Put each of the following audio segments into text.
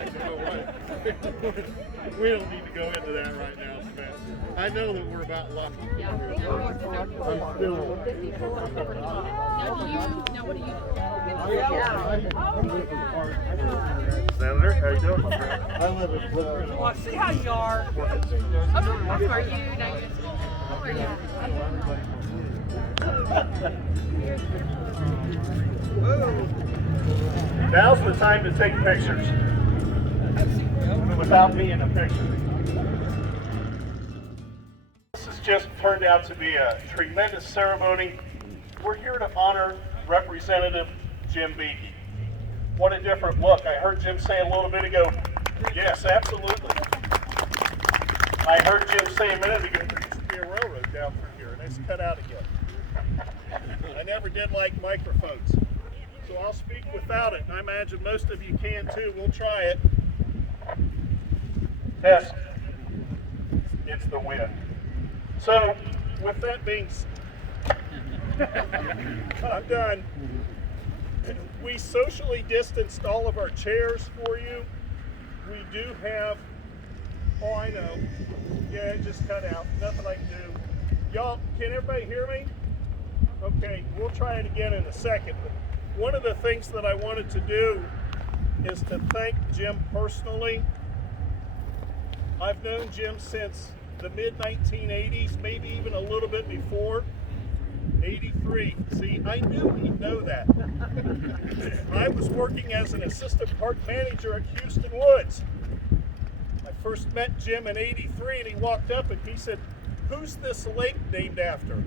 We don't need to go into that right now, Sven. I know that we're about lucky. Yeah. I'm still. Now what do you Senator, how you doing, my friend? I live in Brooklyn. Well, see how you are. How are you? Now you're in school. How are you? Now's the time to take pictures. Without me in a picture. This has just turned out to be a tremendous ceremony. We're here to honor Representative Jim Buchy. What a different look. I heard Jim say a little bit ago, yes, absolutely. I heard Jim say a minute ago, there used to be a railroad down through here, and it's cut out again. I never did like microphones, so I'll speak without it, and I imagine most of you can too. We'll try it. Test. It's the wind. So, with that being I'm done. We socially distanced all of our chairs for you. We do have, oh, I know. Yeah, it just cut out. Nothing I can do. Y'all, can everybody hear me? Okay, we'll try it again in a second. But one of the things that I wanted to do is to thank Jim personally. I've known Jim since the mid-1980s, maybe even a little bit before. 83. See, I knew he'd know that. I was working as an assistant park manager at Houston Woods. I first met Jim in 83, and he walked up and he said, "Who's this lake named after?"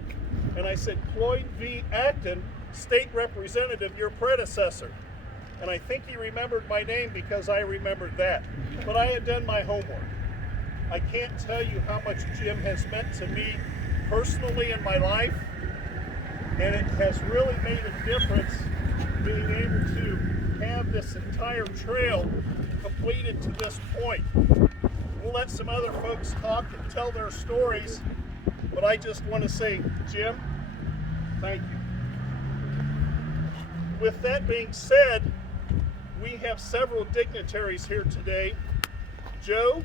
And I said, "Cloyd V. Acton, state representative, your predecessor." And I think he remembered my name because I remembered that. But I had done my homework. I can't tell you how much Jim has meant to me personally in my life, and it has really made a difference being able to have this entire trail completed to this point. We'll let some other folks talk and tell their stories, but I just want to say, Jim, thank you. With that being said, we have several dignitaries here today. Joe,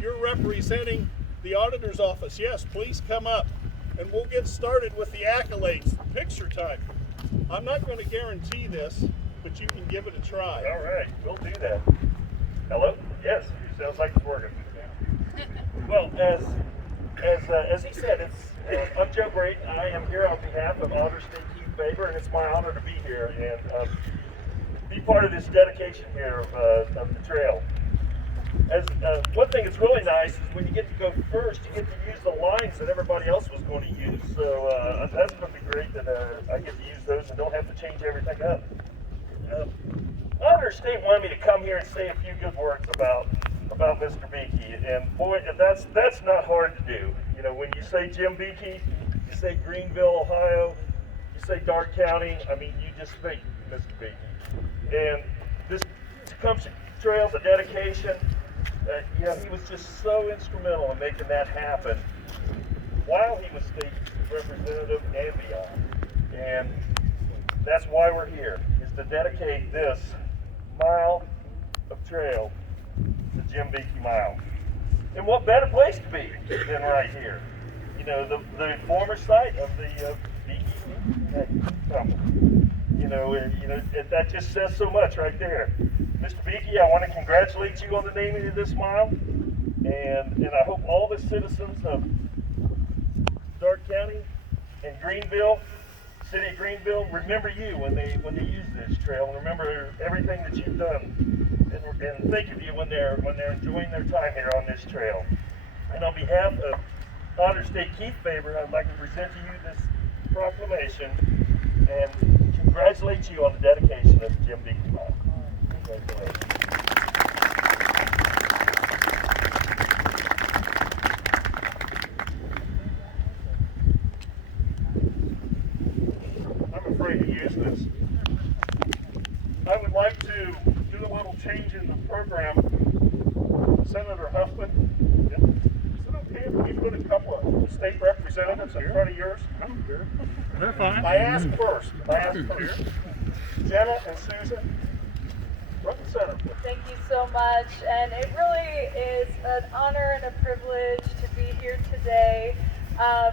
you're representing the auditor's office. Yes, please come up, and we'll get started with the accolades. Picture time. I'm not going to guarantee this, but you can give it a try. All right, we'll do that. Hello? Yes, sounds like it's working. Well, as he said, I'm Joe Brayton. I am here on behalf of Auditor State Keith Faber, and it's my honor to be here and be part of this dedication here of the trail. One thing that's really nice is when you get to go first, you get to use the lines that everybody else was going to use. So that's going to be great that I get to use those and don't have to change everything up. Auditor State wanted me to come here and say a few good words about Mr. Buchy, and boy, that's not hard to do. You know, when you say Jim Buchy, you say Greenville, Ohio, you say Darke County. I mean, you just think Mr. Buchy. And this Tecumseh Trail, the dedication. He was just so instrumental in making that happen while he was state representative and beyond. And that's why we're here, is to dedicate this mile of trail to Jim Buchy Mile. And what better place to be than right here? You know, the former site of the Buchy Temple. That just says so much right there. Mr. Buchy, I want to congratulate you on the naming of this mile, and I hope all the citizens of Darke County and Greenville, City of Greenville, remember you when they use this trail, and remember everything that you've done, and think of you when they're enjoying their time here on this trail. And on behalf of Auditor State Keith Faber, I'd like to present to you this proclamation and congratulate you on the dedication of the Jim Buchy Mile. I'm afraid to use this. I would like to do a little change in the program. Senator Huffman, is it okay if we put a couple of state representatives in front of yours? I don't care. They're fine. I asked first. Jenna and Susan, front and center. Thank you so much, and it really is an honor and a privilege to be here today.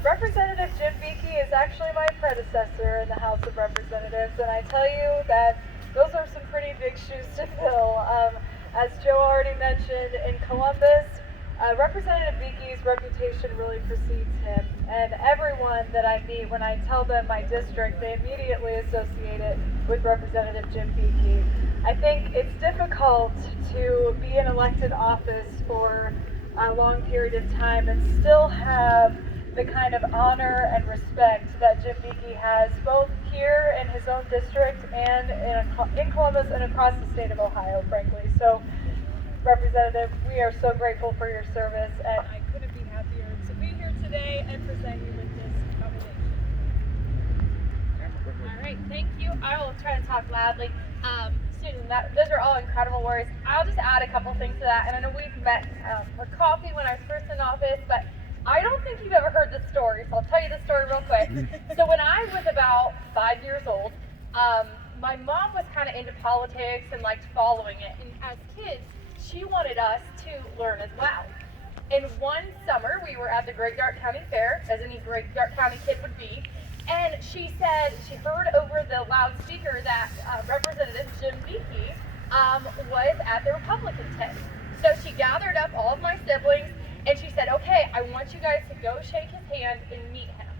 Representative Jim Buchy is actually my predecessor in the House of Representatives, and I tell you that those are some pretty big shoes to fill. As Joe already mentioned, in Columbus, Representative Buchy's reputation really precedes him, and everyone that I meet, when I tell them my district, they immediately associate it with Representative Jim Buchy. I think it's difficult to be in elected office for a long period of time and still have the kind of honor and respect that Jim Buchy has, both here in his own district and in Columbus and across the state of Ohio, frankly. So, Representative, we are so grateful for your service, and I couldn't be happier to be here today and present you with this commendation. All right, thank you. I will try to talk loudly. Susan, those are all incredible words. I'll just add a couple things to that. And I know we've met for coffee when I was first in office, but I don't think you've ever heard this story, so I'll tell you the story real quick. So when I was about 5 years old, my mom was kind of into politics and liked following it. And as kids, she wanted us to learn as well. And one summer, we were at the Great Darke County Fair, as any Great Darke County kid would be, and she said she heard over the loudspeaker that Representative Jim Buchy was at the Republican tent. So she gathered up all of my siblings, and she said, okay, I want you guys to go shake his hand and meet him.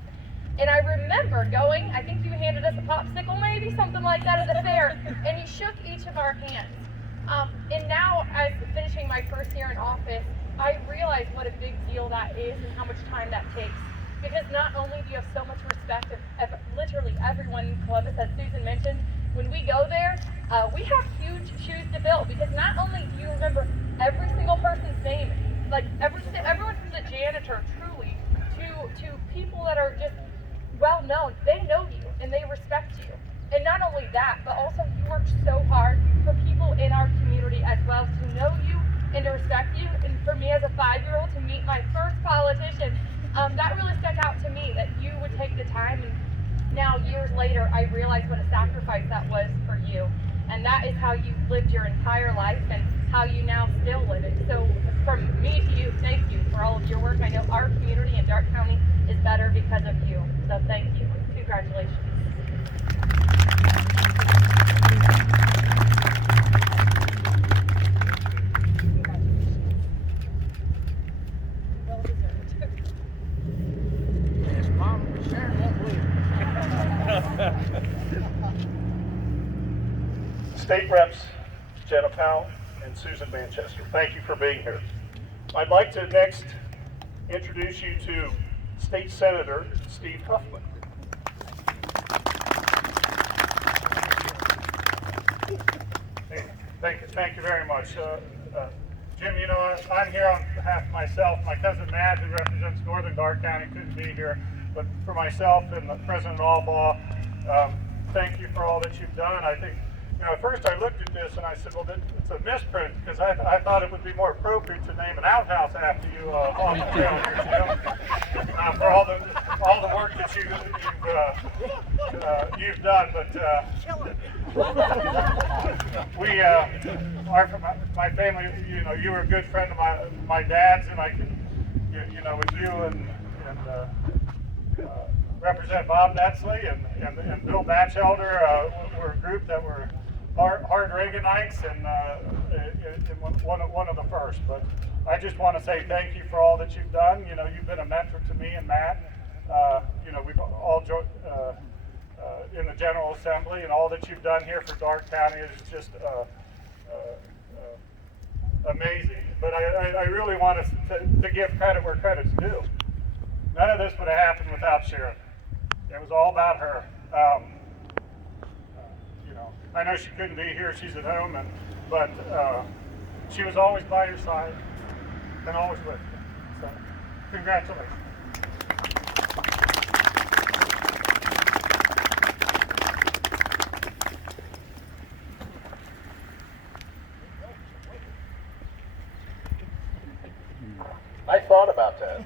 And I remember going, I think you handed us a popsicle maybe, something like that at the fair, and he shook each of our hands. And now, as finishing my first year in office, I realize what a big deal that is and how much time that takes. Because not only do you have so much respect of literally everyone in Columbus, as Susan mentioned, when we go there, we have huge shoes to fill. Because not only do you remember every single person's name, like everyone from the janitor, truly, to people that are just well known, they know you and they respect you. And not only that, but also you work so hard for people in our community as well to know you and to respect you. And for me as a 5-year-old to meet my first politician, that really stuck out to me, that you would take the time. And now years later, I realize what a sacrifice that was for you. And that is how you've lived your entire life and how you now still live it. So from me to you, thank you for all of your work. I know our community in Darke County is better because of you. So thank you. Congratulations. State Reps Jenna Powell and Susan Manchester, thank you for being here. I'd like to next introduce you to State Senator Steve Huffman. Thank you very much. Jim, you know, I'm here on behalf of myself. My cousin Matt, who represents Northern Darke County, couldn't be here. But for myself and President Albaugh, thank you for all that you've done. I think, you know, at first I looked at this and I said, well, it's a misprint, because I thought it would be more appropriate to name an outhouse after you on the trail here, Jim, for all the work that you've done. But my family, you know, you were a good friend of my dad's, and I can, you know, with you and Representative Bob Netzley and Bill Batchelder, we're a group that were hard Reaganites and one of the first. But I just want to say thank you for all that you've done. You know, you've been a mentor to me and Matt. You know, we've all joined in the General Assembly, and all that you've done here for Darke County is just amazing. But I really want us to give credit where credit's due. None of this would have happened without Sharon. It was all about her. You know, I know she couldn't be here; she's at home, but she was always by your side and always with you. So, congratulations. I thought about that.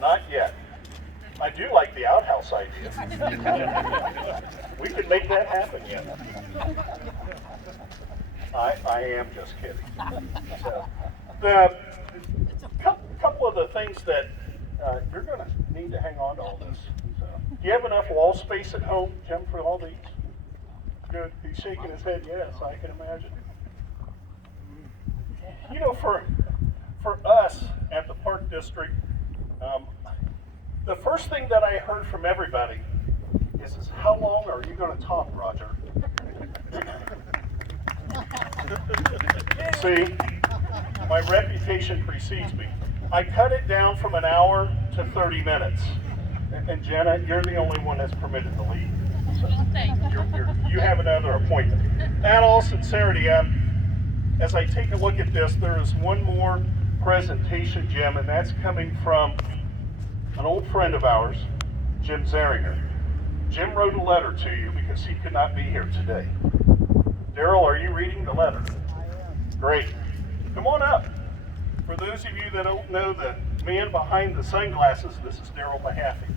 Not yet. I do like the outhouse idea. We could make that happen yet. I am just kidding. So, the couple of the things that you're going to need to hang on to all this. So, do you have enough wall space at home, Jim, for all these? Good. He's shaking his head. Yes, I can imagine. You know, for us at the Park District, the first thing that I heard from everybody is how long are you going to talk, Roger? See, my reputation precedes me. I cut it down from an hour to 30 minutes. And Jenna, you're the only one that's permitted to leave. So you have another appointment. In all sincerity, as I take a look at this, there is one more presentation, Jim, and that's coming from an old friend of ours, Jim Zeringer. Jim wrote a letter to you because he could not be here today. Daryl, are you reading the letter? I am. Great. Come on up. For those of you that don't know the man behind the sunglasses, this is Daryl Mahaffey.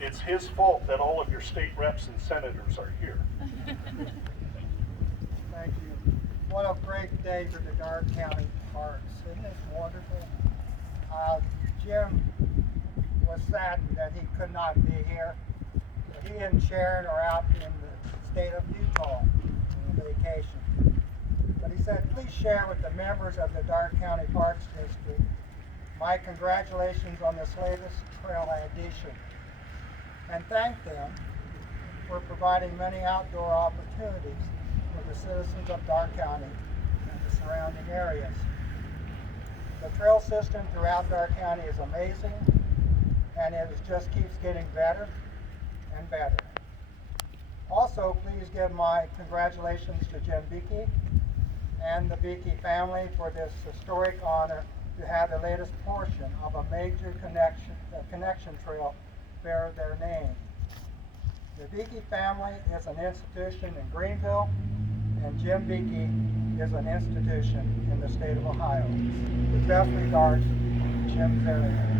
It's his fault that all of your state reps and senators are here. Thank you. What a great day for the Darke County Parks. Isn't this wonderful? Jim was saddened that he could not be here. He and Sharon are out in the state of Utah on vacation. But he said, please share with the members of the Darke County Parks District my congratulations on this latest trail addition, and thank them for providing many outdoor opportunities for the citizens of Darke County and the surrounding areas. The trail system throughout Darke County is amazing, and it just keeps getting better and better. Also, please give my congratulations to Jim Buchy and the Buchy family for this historic honor to have the latest portion of a major connection trail bear their name. The Buchy family is an institution in Greenville, and Jim Buchy is an institution in the state of Ohio. With best regards, Jim Zeringer.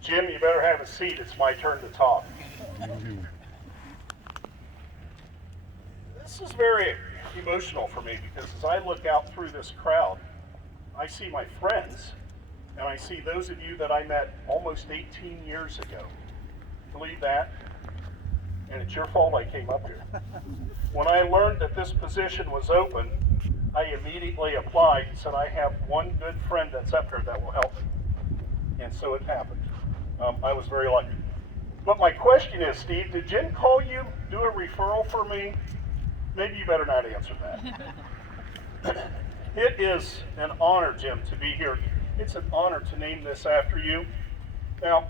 Jim, you better have a seat. It's my turn to talk. This is very emotional for me because as I look out through this crowd, I see my friends, and I see those of you that I met almost 18 years ago. Believe that? And it's your fault I came up here. When I learned that this position was open, I immediately applied and said, I have one good friend that's up here that will help me. And so it happened. I was very lucky. But my question is, Steve, did Jim call you, do a referral for me? Maybe you better not answer that. It is an honor, Jim, to be here. It's an honor to name this after you. Now,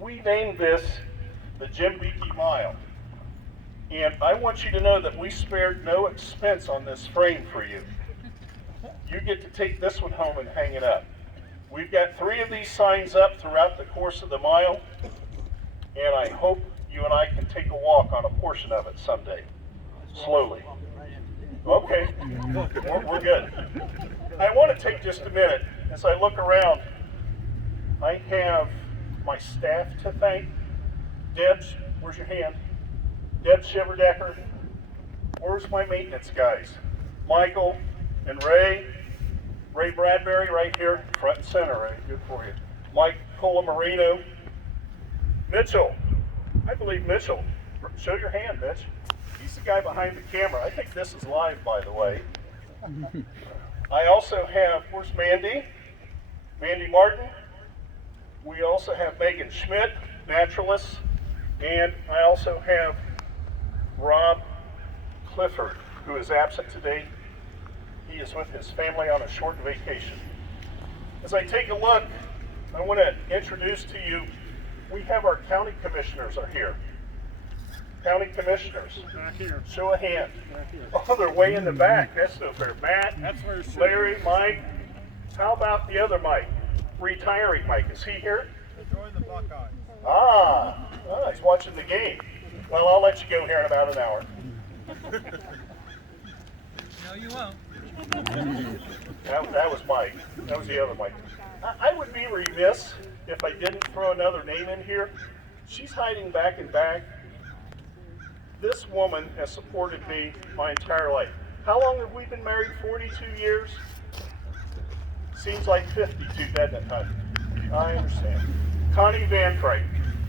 we named this the Jim Buchy Mile. And I want you to know that we spared no expense on this frame for you. You get to take this one home and hang it up. We've got 3 of these signs up throughout the course of the mile, and I hope you and I can take a walk on a portion of it someday, slowly. Okay, we're good. I want to take just a minute. As I look around, I have my staff to thank. Debs, where's your hand? Deb Shiverdecker. Where's my maintenance guys? Michael and Ray. Ray Bradbury right here, front and center, Ray, good for you. Mike Colamarino. Mitchell, I believe Mitchell. Show your hand, Mitch. He's the guy behind the camera. I think this is live, by the way. I also have, where's Mandy? Mandy Martin. We also have Megan Schmidt, naturalist. And I also have Rob Clifford, who is absent today. He is with his family on a short vacation. As I take a look, I want to introduce to you, we have our county commissioners are here. County commissioners, show a hand. Oh, they're way in the back. That's no fair. Matt, Larry, Mike. How about the other Mike? Retiring Mike, is he here? Join the Buckeyes. He's watching the game. Well, I'll let you go here in about an hour. No, you won't. That was Mike. That was the other Mike. I would be remiss if I didn't throw another name in here. She's hiding back and back. This woman has supported me my entire life. How long have we been married? 42 years? Seems like 52, doesn't it, honey? I understand. Connie Van Cryke,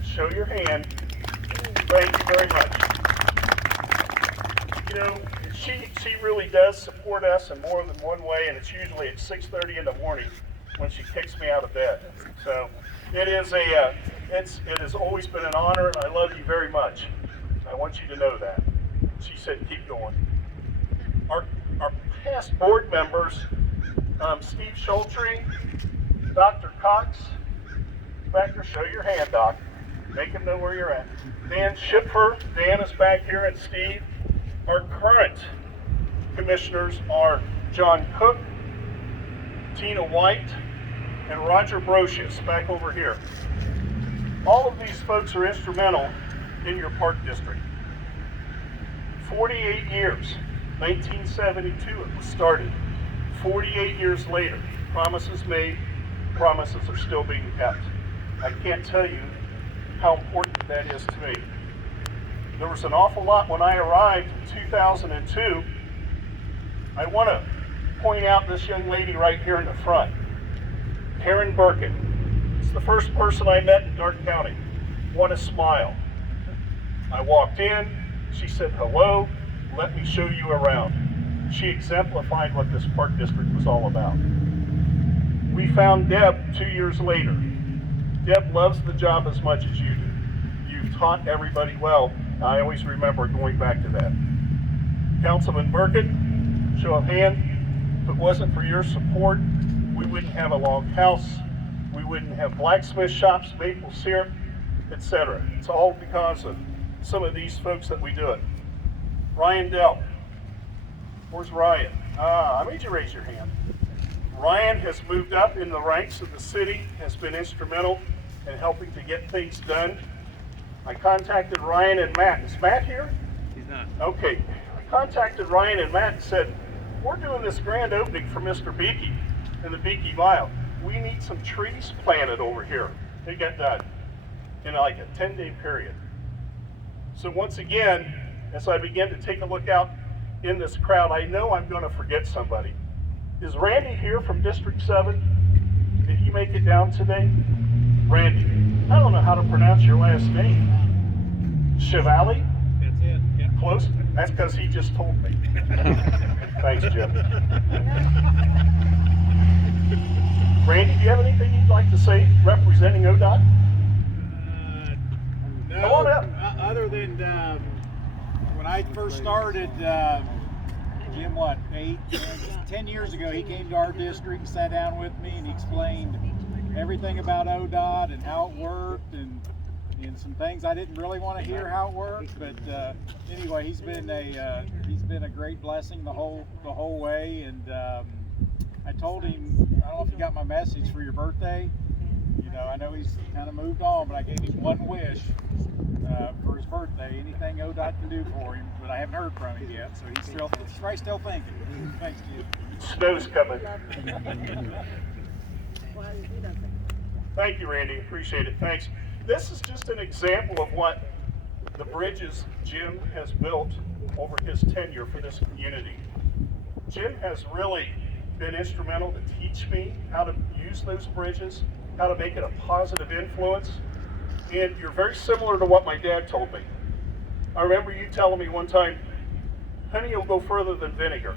show your hand. Thank you very much. You know, she really does support us in more than one way, and it's usually at 6:30 in the morning when she kicks me out of bed. So it has always been an honor, and I love you very much. I want you to know that. She said, keep going. Our past board members, Steve Schultry, Dr. Cox, back there, show your hand, Doc. Make him know where you're at. Dan Schipfer, Dan is back here, and Steve. Our current commissioners are John Cook, Tina White, and Roger Brocious, back over here. All of these folks are instrumental in your park district. 48 years, 1972 it was started. 48 years later, promises made, promises are still being kept. I can't tell you how important that is to me. There was an awful lot when I arrived in 2002. I want to point out this young lady right here in the front, Karen Birkin. It's the first person I met in Darke County. What a smile. I walked in, she said, hello, let me show you around. She exemplified what this park district was all about. We found Deb 2 years later. Deb loves the job as much as you do. You've taught everybody well. I always remember going back to that. Councilman Birkin, show of hand. If it wasn't for your support, we wouldn't have a log house. We wouldn't have blacksmith shops, maple syrup, etc. It's all because of some of these folks that we do it. Ryan Dell. Where's Ryan? I made you raise your hand. Ryan has moved up in the ranks of the city, has been instrumental in helping to get things done. I contacted Ryan and Matt. Is Matt here? He's not. Okay. I contacted Ryan and Matt and said, we're doing this grand opening for Mr. Buchy in the Buchy Mile. We need some trees planted over here. They got done in like a 10-day period. So once again, as I begin to take a look out in this crowd, I know I'm going to forget somebody. Is Randy here from District 7? Did he make it down today? Randy, I don't know how to pronounce your last name. Chevali? That's it. Yeah. Close? That's because he just told me. Thanks, Jim. Randy, do you have anything you'd like to say representing ODOT? No, Come on up. Other than when I first started, Jim, 10 years ago, he came to our district and sat down with me and he explained everything about ODOT and how it worked and some things I didn't really want to hear how it worked. But anyway, he's been a great blessing the whole way. And I told him, I don't know if you got my message for your birthday. You know, I know he's kind of moved on, but I gave him one wish for his birthday. Anything ODOT can do for him, but I haven't heard from him yet, so he's probably still thinking. Thanks, Jim. Snow's coming. Thank you, Randy. Appreciate it. Thanks. This is just an example of what the bridges Jim has built over his tenure for this community. Jim has really been instrumental to teach me how to use those bridges, how to make it a positive influence. And you're very similar to what my dad told me. I remember you telling me one time, honey will go further than vinegar.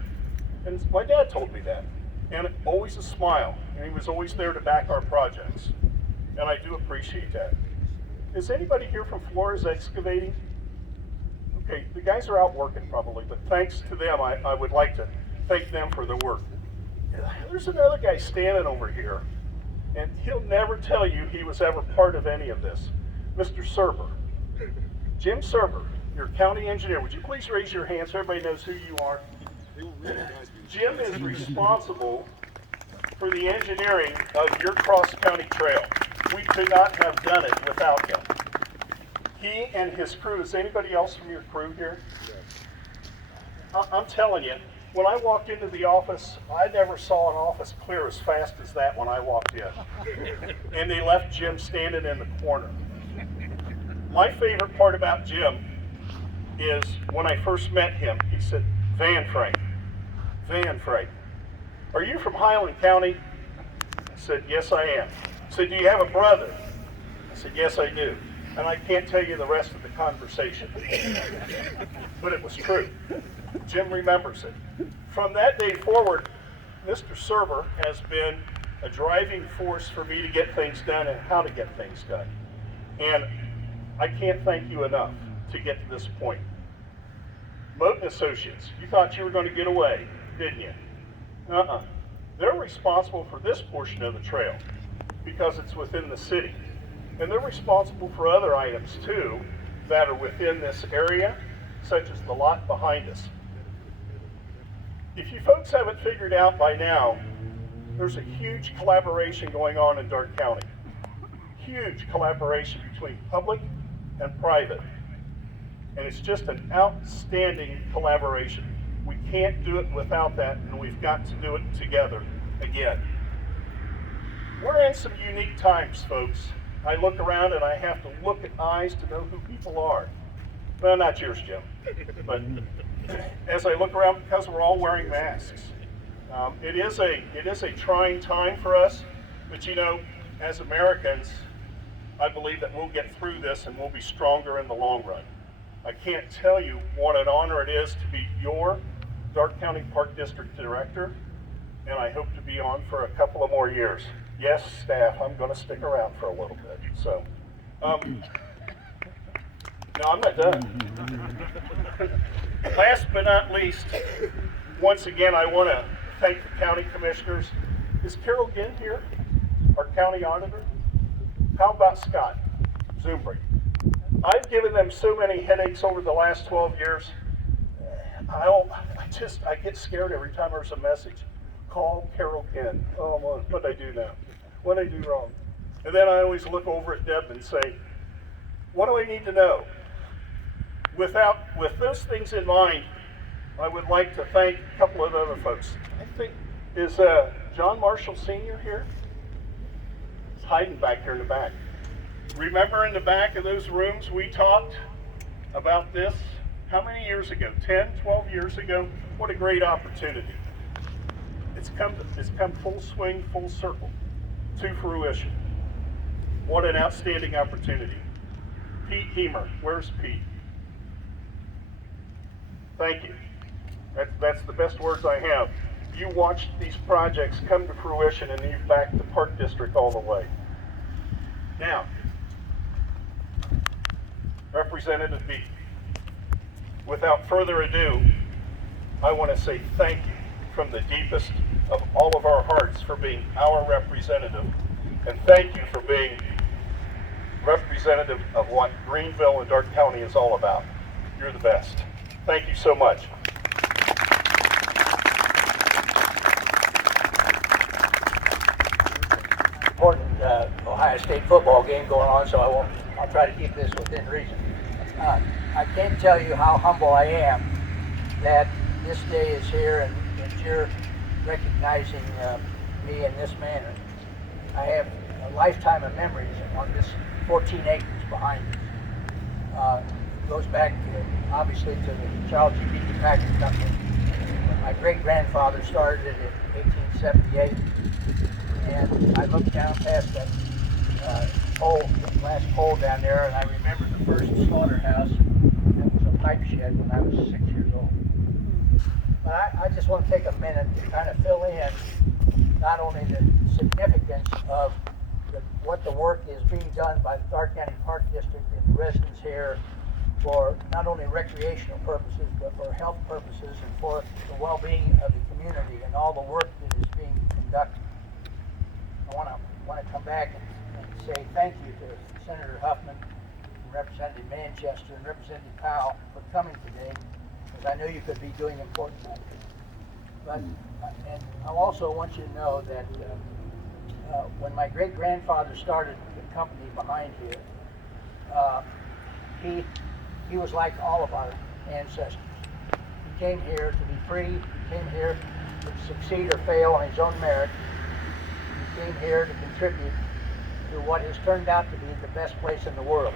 And my dad told me that. And always a smile. And he was always there to back our projects. And I do appreciate that. Is anybody here from Flores Excavating? Okay, the guys are out working probably, but thanks to them, I would like to thank them for their work. There's another guy standing over here, and he'll never tell you he was ever part of any of this. Mr. Serber. Jim Serber, your county engineer. Would you please raise your hand so everybody knows who you are? Jim is responsible for the engineering of your cross-county trail. We could not have done it without him. He and his crew, is anybody else from your crew here? I'm telling you, when I walked into the office, I never saw an office clear as fast as that when I walked in. And they left Jim standing in the corner. My favorite part about Jim is when I first met him, he said, Van Frank, are you from Highland County? I said, yes, I am. He said, do you have a brother? I said, yes, I do. And I can't tell you the rest of the conversation. But it was true. Jim remembers it. From that day forward, Mr. Server has been a driving force for me to get things done and how to get things done. And I can't thank you enough to get to this point. Moten Associates, you thought you were going to get away, didn't you? They're responsible for this portion of the trail because it's within the city. And they're responsible for other items too that are within this area, such as the lot behind us. If you folks haven't figured out by now, there's a huge collaboration going on in Darke County. Huge collaboration between public and private. And it's just an outstanding collaboration. We can't do it without that, and we've got to do it together again. We're in some unique times, folks. I look around and I have to look at eyes to know who people are. Well, not yours, Jim. But as I look around, because we're all wearing masks, it is a trying time for us. But you know, as Americans, I believe that we'll get through this and we'll be stronger in the long run. I can't tell you what an honor it is to be your Darke County Park District Director, and I hope to be on for a couple of more years. Yes, staff, I'm going to stick around for a little bit. So, no, I'm not done. Last but not least, once again, I want to thank the county commissioners. Is Carol Ginn here, our county auditor? How about Scott Zumbrey? I've given them so many headaches over the last 12 years. I get scared every time there's a message. Call Carol Ginn. Oh, what did I do now? What did I do wrong? And then I always look over at Deb and say, what do I need to know? With those things in mind, I would like to thank a couple of other folks. I think, is John Marshall Sr. here? He's hiding back here in the back. Remember in the back of those rooms we talked about this? How many years ago? 10, 12 years ago? What a great opportunity. It's come full swing, full circle to fruition. What an outstanding opportunity. Pete Hemer, where's Pete? Thank you. That's the best words I have. You watched these projects come to fruition and you've backed the Park District all the way. Now, Representative Beatty, without further ado, I want to say thank you from the deepest of all of our hearts for being our representative, and thank you for being representative of what Greenville and Darke County is all about. You're the best. Thank you so much. Important Ohio State football game going on, so I'll try to keep this within reason. I can't tell you how humble I am that this day is here and you're recognizing me in this manner. I have a lifetime of memories on this 14 acres behind us. It goes back obviously to the Charles G. Beatty Packard Company. My great-grandfather started it in 1878, and I looked down past that last pole down there, and I remember the first slaughterhouse. That was a pipe shed when I was 6 years old. But I just want to take a minute to kind of fill in not only the significance of what the work is being done by the Darke County Park District and the residents here for not only recreational purposes, but for health purposes and for the well-being of the community and all the work that is being conducted. I want to come back and say thank you to Senator Huffman, Representative Manchester, and Representative Powell for coming today, because I know you could be doing important things. But and I also want you to know that when my great-grandfather started the company behind here, he was like all of our ancestors. He came here to be free, came here to succeed or fail on his own merit. He came here to contribute to what has turned out to be the best place in the world,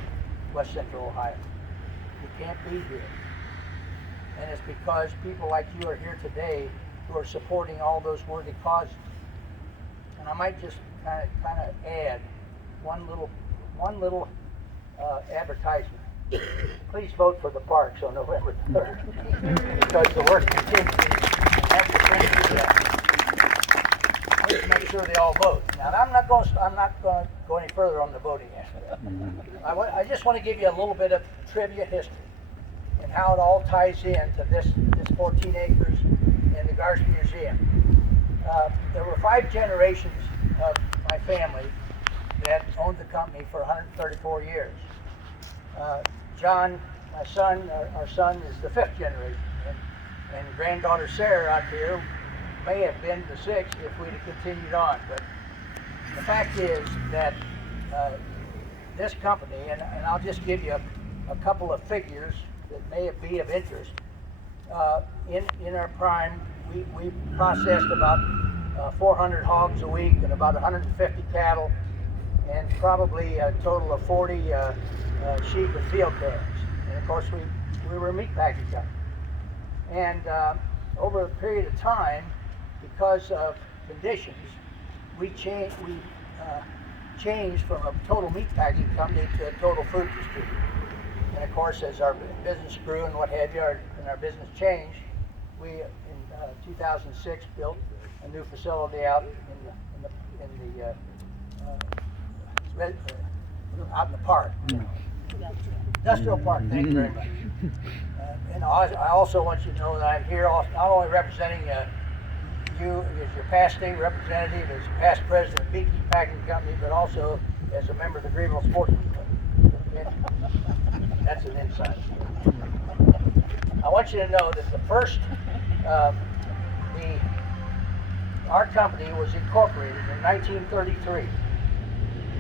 West Central Ohio. You can't be here. And it's because people like you are here today who are supporting all those worthy causes. And I might just kind of add one little advertisement. Please vote for the parks on November 3rd because the work continues. Have your friends do that. Please make sure they all vote. Now I'm not going to go any further on the voting aspect. I just want to give you a little bit of trivia history and how it all ties in to this 14 acres and the Garst Museum. There were 5 generations of my family that owned the company for 134 years. John, my son, our son is the 5th generation, and granddaughter Sarah out here may have been the 6th if we'd have continued on. But the fact is that this company, and I'll just give you a couple of figures that may be of interest. In our prime, we processed about 400 hogs a week and about 150 cattle, and probably a total of 40 sheep and field calves. And of course, we were a meat packing company. And over a period of time, because of conditions, we changed from a total meat packing company to a total food distributor. And of course, as our business grew and what have you, and our business changed, we in 2006 built a new facility out out in the park, industrial park. Thank you very much. And I also want you to know that I'm here not only representing you as your past state representative, as past president of Buchy Packing Company, but also as a member of the Greenville Sports Club. Okay? That's an insight. I want you to know that the first, our company was incorporated in 1933.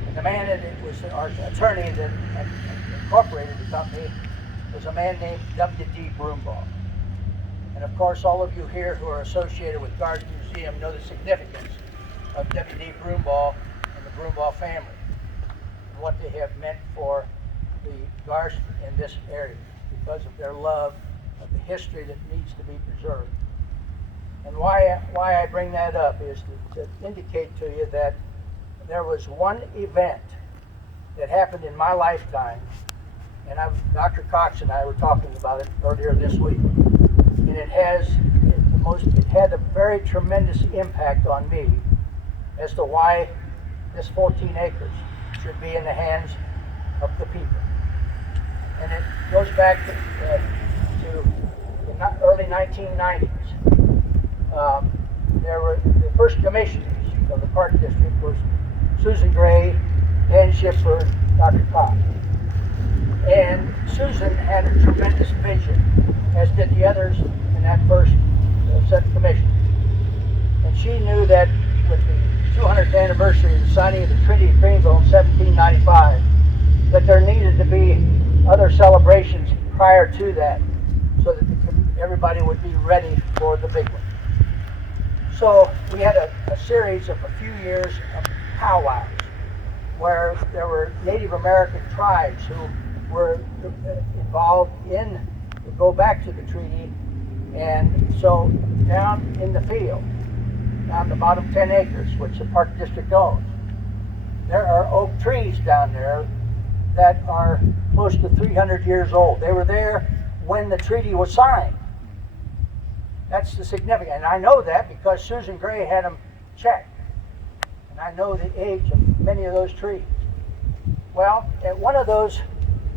And the man that was our attorney that incorporated the company was a man named W.D. Broombaugh. And of course, all of you here who are associated with Garst Museum know the significance of W.D. Broombaugh and the Broombaugh family, and what they have meant for the Garst in this area because of their love of the history that needs to be preserved. And why I bring that up is to indicate to you that there was one event that happened in my lifetime, and Dr. Cox and I were talking about it earlier this week, and it had a very tremendous impact on me as to why this 14 acres should be in the hands of the people. And it goes back to the early 1990s. There were the first commissioners of the Park District was Susan Gray, Dan Schiffer, Dr. Cox. And Susan had a tremendous vision, as did the others in that first set of commission. And she knew that with the 200th anniversary of the signing of the Treaty of Greenville in 1795, that there needed to be other celebrations prior to that, so that everybody would be ready for the big one. So we had a series of a few years of powwows where there were Native American tribes who were involved in to go back to the treaty. And so down in the field, down the bottom 10 acres, which the Park District owns, there are oak trees down there that are close to 300 years old. They were there when the treaty was signed. That's the significance. And I know that because Susan Gray had them checked. And I know the age of many of those trees. Well, at one of those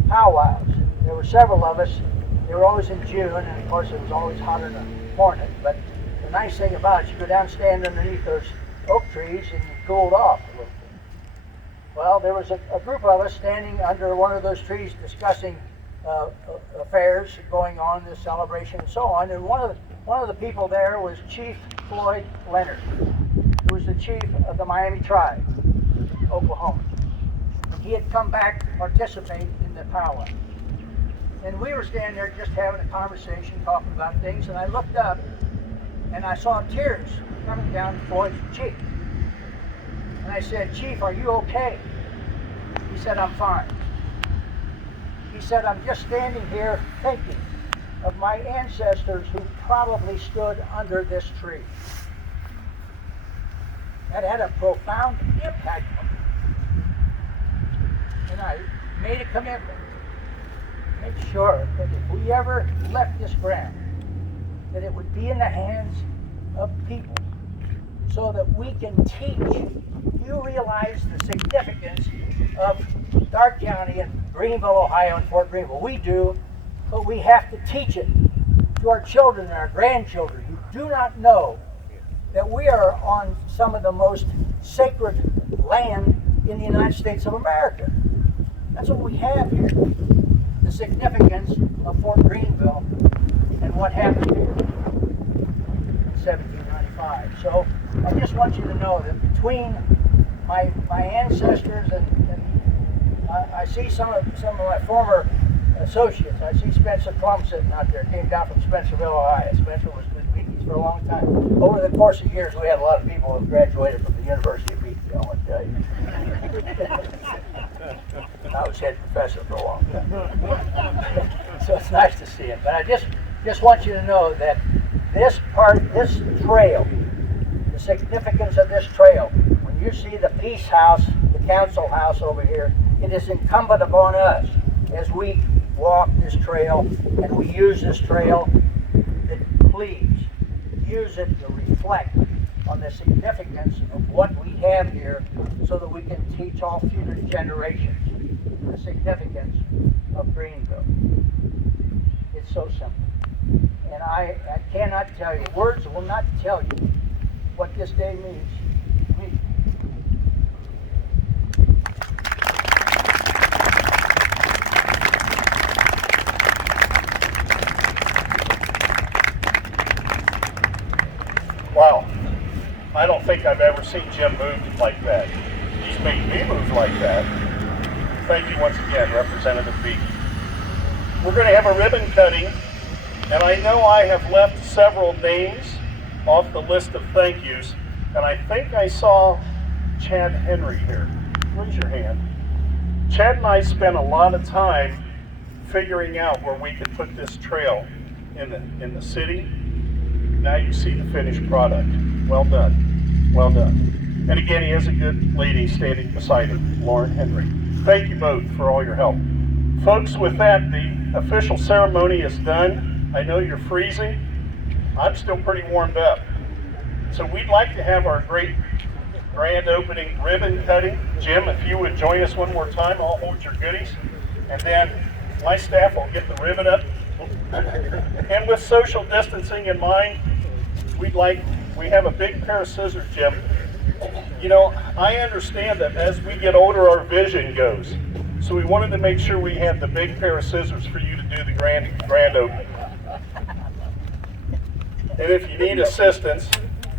powwows, there were several of us. They were always in June, and of course it was always hotter than a hornet. But the nice thing about it, you go down and stand underneath those oak trees and you cooled off a little bit. Well, there was a group of us standing under one of those trees discussing affairs going on, this celebration and so on. And one of the people there was Chief Floyd Leonard, who was the chief of the Miami tribe, Oklahoma. And he had come back to participate in the powwow. And we were standing there just having a conversation, talking about things, and I looked up, and I saw tears coming down Floyd's cheek. And I said, "Chief, are you okay?" He said, "I'm fine." He said, "I'm just standing here thinking of my ancestors who probably stood under this tree." That had a profound impact on me. And I made a commitment, make sure that if we ever left this ground, that it would be in the hands of people so that we can teach. You realize the significance of Darke County and Greenville, Ohio, and Fort Greenville. We do, but we have to teach it to our children and our grandchildren who do not know that we are on some of the most sacred land in the United States of America. That's what we have here. The significance of Fort Greenville and what happened here in 1795. So I just want you to know that between my ancestors and I see some of my former associates. I see Spencer Plum sitting out there. Came down from Spencerville, Ohio. Spencer was with Beaky's for a long time. Over the course of years, we had a lot of people who graduated from the University of Beaky. I want to tell you. I was head professor for a long time. So it's nice to see him. But I just want you to know that this trail, the significance of this trail, when you see the Peace House, the Council House over here, it is incumbent upon us as we walk this trail and we use this trail that please use it to reflect on the significance of what we have here so that we can teach all future generations the significance of Greenville. It's so simple. And I cannot tell you, words will not tell you what this day means to me. Wow. I don't think I've ever seen Jim move like that. He's made me move like that. Thank you once again, Representative Beaky. We're going to have a ribbon cutting, and I know I have left several names off the list of thank yous, and I think I saw Chad Henry here. Raise your hand. Chad and I spent a lot of time figuring out where we could put this trail in the city. Now you see the finished product. Well done. Well done. And again, he has a good lady standing beside him, Lauren Henry. Thank you both for all your help. Folks, with that, the official ceremony is done. I know you're freezing. I'm still pretty warmed up. So we'd like to have our great grand opening ribbon cutting. Jim, if you would join us one more time, I'll hold your goodies. And then my staff will get the ribbon up. And with social distancing in mind, we have a big pair of scissors, Jim. You know, I understand that as we get older, our vision goes. So we wanted to make sure we had the big pair of scissors for you to do the grand opening. And if you need assistance,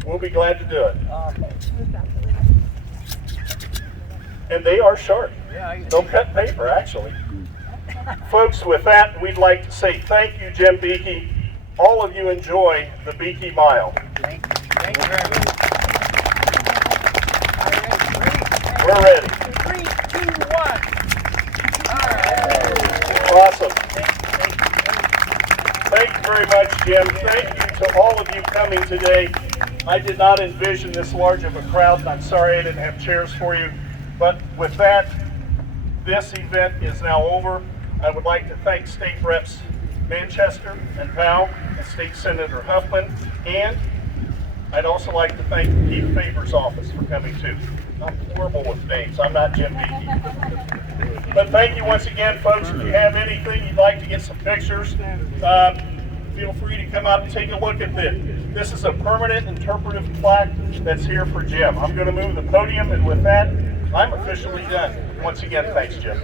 we'll be glad to do it. And they are sharp. They'll cut paper, actually. Folks, with that, we'd like to say thank you, Jim Beaky. All of you enjoy the Beaky Mile. Thank you. Thank you very much. We're ready. 3, 2, 1. All right. Awesome. Thank you very much, Jim. Thank you to all of you coming today. I did not envision this large of a crowd, and I'm sorry I didn't have chairs for you. But with that, this event is now over. I would like to thank State Reps Manchester and Powell and State Senator Huffman, and I'd also like to thank Keith Faber's office for coming too. I'm horrible with names. I'm not Jim Beaky. But thank you once again, folks. If you have anything you'd like to get some pictures, feel free to come out and take a look at this. This is a permanent interpretive plaque that's here for Jim. I'm going to move the podium, and with that, I'm officially done. Once again, thanks, Jim.